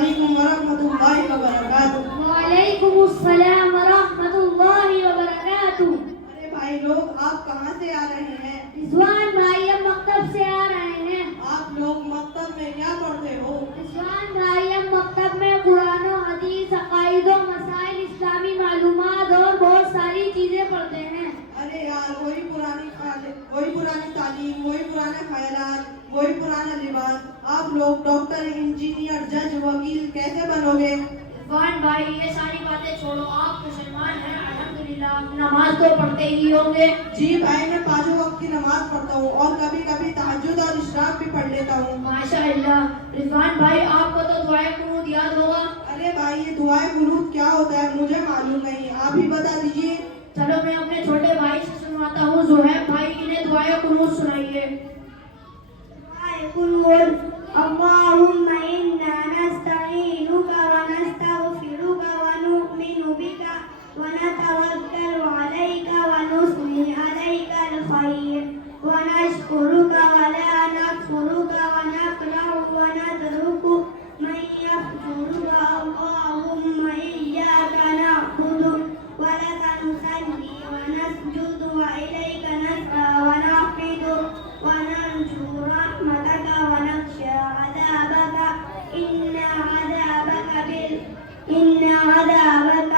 علیکم ورحمۃ اللہ وبرکاتہ۔ وعلیکم السلام ورحمۃ اللہ وبرکاتہ۔ ارے بھائی لوگ، آپ کہاں سے آ رہے ہیں؟ رضوان بھائی ہم مکتب سے آ رہے ہیں۔ آپ لوگ مکتب میں کیا پڑھتے ہو؟ رضوان بھائی ہم مکتب میں قرآن و حدیث، عقائد و مسائل، اسلامی معلومات اور بہت ساری چیزیں پڑھتے ہیں۔ ارے یار، وہی پرانی تعلیم، وہی پرانے خیالات، وہی پرانا لباس۔ آپ لوگ ڈاکٹر، انجینئر، جج، وکیل کیسے بنو گے؟ رضوان بھائی یہ ساری باتیں چھوڑو، آپ مسلمان ہیں الحمدللہ، نماز تو پڑھتے ہی ہوں گے۔ جی بھائی، میں 5 وقت کی نماز پڑھتا ہوں اور کبھی کبھی تہجد اور اشراق بھی پڑھ لیتا ہوں۔ ماشاء اللہ۔ رضوان بھائی آپ کو تو دعائے قنوت یاد ہوگا۔ ارے بھائی، یہ دعائے قنوت کیا ہوتا ہے مجھے معلوم نہیں، آپ ہی بتا دیجیے۔ چلو میں اپنے چھوٹے بھائی سے سنواتا ہوں، زہیب بھائی انہیں دعائے قنوت سنائیے۔ دعائے قنوت: اللہم انا نستعینک ونستغفرک ونؤمن بک ونتوکل علیک ونثنی علیک الخیر ونشکرک ولا نکفرک ونکرہ وندرک من یفجرک اللہم ایاک نعبد ولک نصلی ونسجد وإلیک نسعی ونحفد ونرجو رحمتک ونخشى عذابک إن عذابک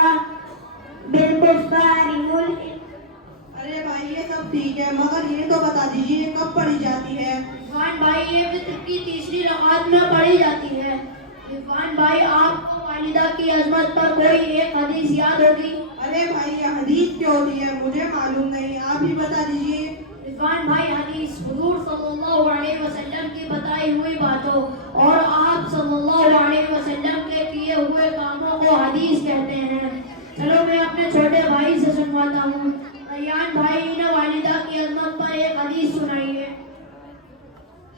بالکفار ملحق۔ ارے بھائی یہ سب ٹھیک ہے، مگر یہ تو بتا دیجیے کب پڑھی جاتی ہے؟ رضوان بھائی یہ وتر کی تیسری رکعت میں پڑھی جاتی ہے۔ رضوان بھائی آپ کو والدہ کی عظمت پر کوئی ایک حدیث یاد ہوگی؟ ارے بھائی، یہ حدیث کیا ہوتی ہے مجھے معلوم نہیں، آپ ہی بتا دیجیے۔ رضوان بھائی حدیث حضور صلی اللہ علیہ وسلم کی بتائی ہوئی باتوں اور آپ صلی اللہ علیہ وسلم کے کیے ہوئے کاموں کو حدیث کہتے ہیں۔ چلو میں اپنے چھوٹے بھائی سے سنواتا ہوں۔ ریان بھائی انہیں والدہ کی عظمت پر ایک حدیث سنائیے۔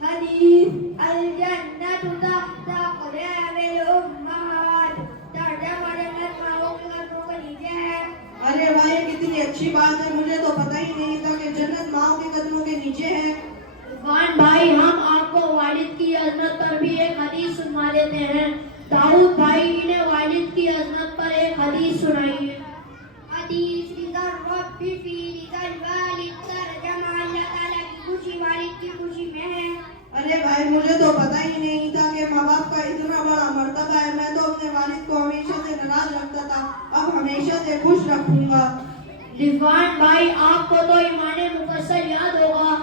حدیث: الجنت تحت اقدام الامہات۔ ترجمہ: جنت ماؤں کے قدموں کے نیچے ہے۔ ارے بھائی کتنی اچھی بات ہے، مجھے تو پتہ ہی نہیں تھا کہ جنت ماؤں کے قدموں کے نیچے ہے۔ رضوان بھائی ہم آپ کو والد کی عظمت پر بھی ایک حدیث سنوا دیتے ہیں۔ داؤد بھائی انہیں والد کی عظمت پر ایک حدیث سنائیے۔ حدیث: رضا الرب فی رضا الوالد۔ ترجمہ: اللہ تعالیٰ کی خوشی والد کی خوشی میں ہے۔ ارے بھائی مجھے تو پتہ ہی نہیں تھا کہ ماں باپ کا اتنا بڑا مرتبہ ہے، میں تو اپنے والد کو ہمیشہ سے ناراض رکھتا تھا، اب ہمیشہ سے خوش رکھوں گا۔ رضوان بھائی آپ کو تو ایمان مفصل یاد ہوگا۔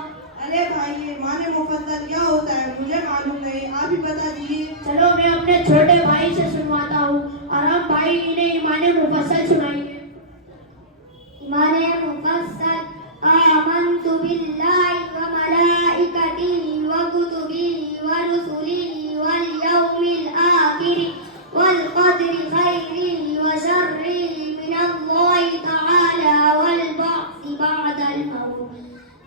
ارے بھائی یہ ایمان مفصل کیا ہوتا ہے مجھے معلوم نہیں، آپ ہی بتا دیجیے۔ چلو میں اپنے چھوٹے بھائی سے سنواتا ہوں، ارم بھائی انہیں ایمان مفصل سنائیے۔ ایمان مفصل: آمنت باللہ وملائکتہ وکتبہ ورسلہ والیوم الآخر والقدر خیرہ وشرہ من اللہ تعالی والبعث بعد الموت۔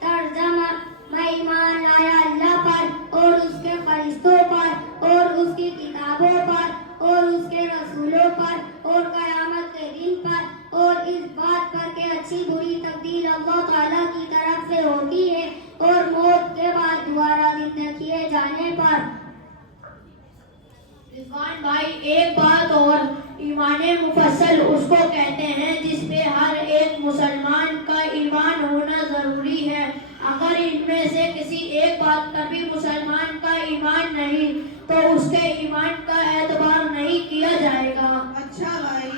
ترجمہ: میں ایمان لایا اللہ پر اور اس کے فرشتوں پر اور اس کی کتابوں پر اور اس کے رسولوں پر اور قیامت کے دن پر اور اس بات پر کہ اچھی بری تقدیر اللہ تعالیٰ کی طرف سے ہوتی ہے اور موت کے بعد دوبارہ زندہ کیے جانے پر۔ رضوان بھائی ایک بات اور، ایمان مفصل اس کو کہتے ہیں جس پہ ہر ایک مسلمان کا ایمان ہونا ضروری ہے۔ اگر ان میں سے کسی ایک بات پر بھی مسلمان کا ایمان نہیں تو اس کے ایمان کا اعتبار نہیں کیا جائے گا۔ اچھا بھائی۔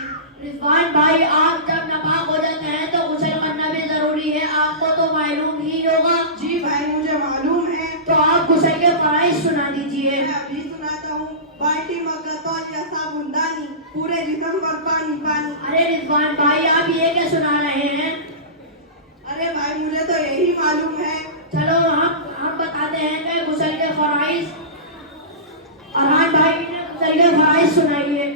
رضوان بھائی آپ جب ناپاک ہو جاتے ہیں تو غسل کرنا بھی ضروری ہے، آپ کو تو معلوم ہی ہوگا۔ جی بھائی مجھے معلوم ہے۔ تو آپ غسل کے فرائض سنا دیجیے۔ میں ابھی سناتا ہوں۔ بالٹی مگا تولیہ صابن دانی، پورے جسم پر پانی پانی۔ ارے رضوان بھائی آپ یہ کیا سنا رہے ہیں؟ ارے بھائی مجھے تو یہی معلوم ہے۔ چلو ہم بتاتے ہیں کہ غسل کے فرائض۔ ارحان بھائی نے غسل کے فرائض سنائیے۔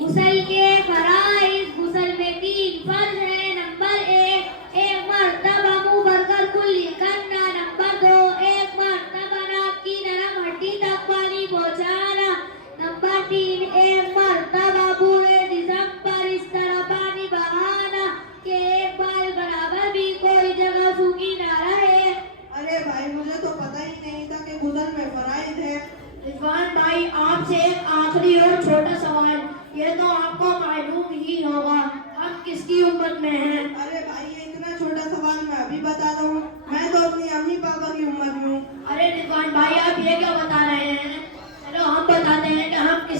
غسل کے فرائض: غسل میں 3 فرض ہیں۔ نمبر 1، ایک مرتبہ منہ بھر کر کلی کرنا۔ نمبر 2، ایک مرتبہ ناک کی نرم ہڈی تک پانی پہنچانا۔ نمبر 3، ایک مرتبہ پورے جسم پر اس طرح پانی بہانا کہ ایک بال برابر بھی کوئی جگہ سوکھی نہ رہے۔ ارے بھائی مجھے تو پتہ ہی نہیں تھا کہ غسل میں فرائض ہے۔ رضوان بھائی آپ سے ایک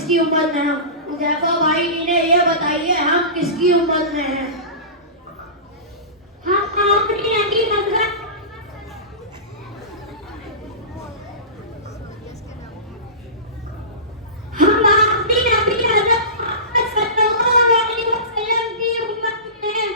کی امت میں ہوں؟ حذیفہ بھائی انہیں یہ بتائیے ہم کس کی امت میں ہیں؟ ہم اپنی نبی حضرت محمد صلی اللہ علیہ وسلم کی امت میں ہیں۔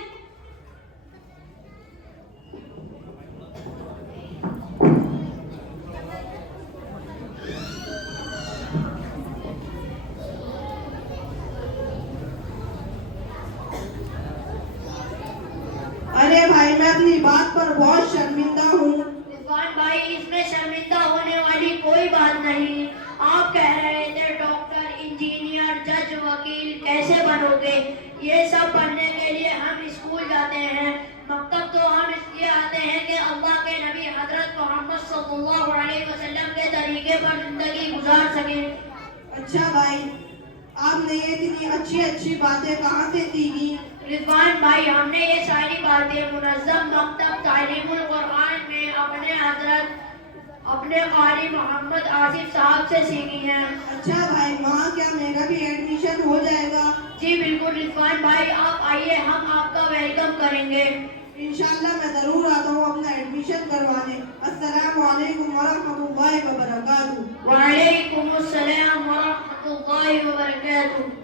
ارے بھائی میں اپنی بات پر بہت شرمندہ ہوں۔ رضوان بھائی اس میں شرمندہ ہونے والی کوئی بات نہیں۔ آپ کہہ رہے تھے ڈاکٹر، انجینئر، جج، وکیل کیسے بنو گے؟ یہ سب پڑھنے کے لیے ہم اسکول جاتے ہیں۔ مکتب تو ہم اس لیے آتے ہیں کہ اللہ کے نبی حضرت محمد صلی اللہ علیہ وسلم کے طریقے پر زندگی گزار سکیں۔ اچھا بھائی، آپ نے یہ اتنی اچھی اچھی باتیں کہاں سے سیکھی؟ رضوان بھائی ہم نے یہ ساری باتیں منظم مکتب تعلیم القرآن میں اپنے حضرت اپنے قاری محمد آصف صاحب سے سیکھی ہیں۔ اچھا بھائی، وہاں کیا میرا بھی ایڈمیشن ہو جائے گا؟ جی بالکل رضوان بھائی، آپ آئیے، ہم آپ کا ویلکم کریں گے۔ انشاءاللہ میں ضرور آتا ہوں اپنا ایڈمیشن کروانے۔ السلام علیکم ورحمۃ اللہ وبرکاتہ۔ وعلیکم السلام ورحمۃ اللہ وبرکاتہ۔